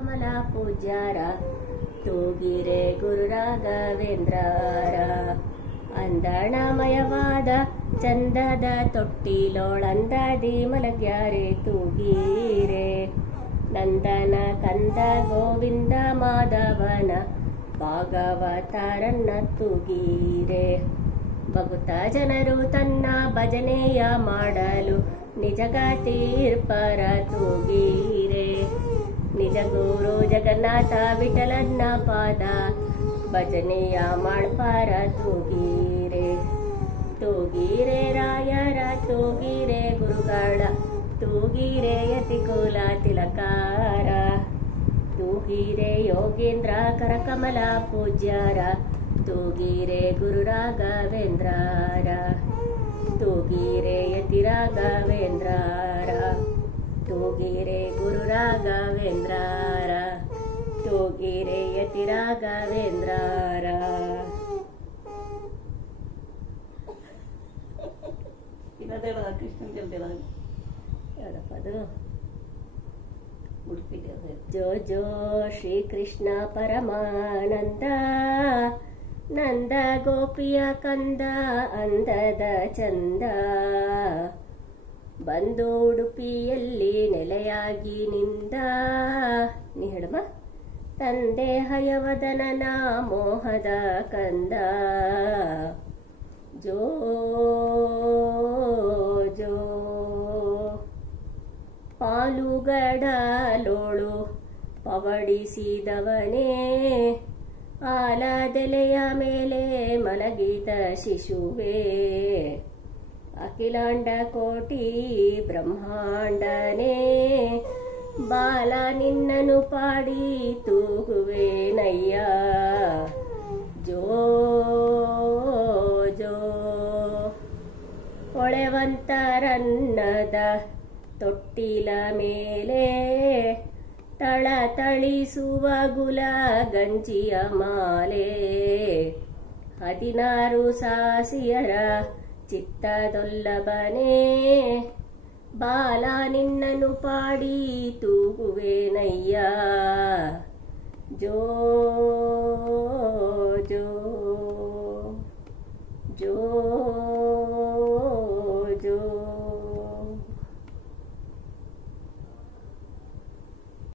ಕಮಲ ಪೂಜ್ಯಾರ ತೂಗಿರೆ ಗುರು ರಾಘವೇಂದ್ರರ ಅಂದಣಮಯವಾದ ಚಂದದ ತೊಟ್ಟಿಲೋಳಂದದಿ ಮಲಗ್ಯಾರೆ ತೂಗೀರೆ ನಂದನ ಕಂದ ಗೋವಿಂದ ಮಾಧವನ ಭಾಗವತಾರನ್ನ ತೂಗೀರೆ ಬಗುತ ಜನರು ತನ್ನ ಭಜನೆಯ ಮಾಡಲು ನಿಜಗತೀರ್ಪರ ತೂಗೀರೆ ನಿಜ ಗುರು ಜಗನ್ನಾಥ ವಿಠಲನ್ನ ಪಾದ ಭಜನೆಯ ಮಾಡ್ಪಾರ ತೂಗೀರೆ ತೂಗೀರೆ ರಾಯರ ತೂಗೀರೆ ಗುರುಗಳ ತೂಗೀರೆ ಯತಿಕುಲ ತಿಲಕಾರ ತೂಗೀರೆ ಯೋಗೇಂದ್ರ ಕರಕಮಲ ಪೂಜ್ಯರ ತೂಗೀರೆ ಗುರು ರಾಘವೇಂದ್ರರ ತೂಗೀರೆ ಯತಿ ರಾಘವೇಂದ್ರರ ತೂಗೀರೆ ಗುರು ರಾಘವೇಂದ್ರರ ತೂಗೀರೆ ಯತಿ ರಾಘವೇಂದ್ರರ ಕೃಷ್ಣನ್ ಜಲ್ದಿ ಯಾವ್ದಪ್ಪ ಅದು ಜೋ ಜೋ ಶ್ರೀ ಕೃಷ್ಣ ಪರಮಾನಂದ ನಂದ ಗೋಪಿಯ ಕಂದ ಅಂದದ ಚಂದ ಬಂದು ಉಡುಪಿಯಲ್ಲಿ ನೆಲೆಯಾಗಿ ನಿಂದ ನೀ ಹೇಳಮ್ಮ ತಂದೆ ಹಯವದನನ ಮೋಹದ ಕಂದ ಜೋ ಜೋ ಪಾಲುಗಡಲೋಳು ಪವಡಿಸಿದವನೇ ಆಲದೆಲೆಯ ಮೇಲೆ ಮಲಗಿದ ಶಿಶುವೇ ಅಖಿಲಾಂಡ ಕೋಟಿ ಬ್ರಹ್ಮಾಂಡನೇ ಬಾಲ ನಿನ್ನನು ಪಾಡಿ ತೂಗುವೆನಯ್ಯ ಜೋ ಜೋ ಹೊಳೆವಂತರನ್ನದ ತೊಟ್ಟಿಲ ಮೇಲೆ ತಳತಳಿಸುವ ಗುಲ ಗಂಜಿಯ ಮಾಲೆ 16 ಸಾಸಿಯರ ಚಿತ್ತದೊಲ್ಲಬನೇ ಬಾಲ ನಿನ್ನನು ಪಾಡಿ ತೂಗುವೆನಯ್ಯ ಜೋ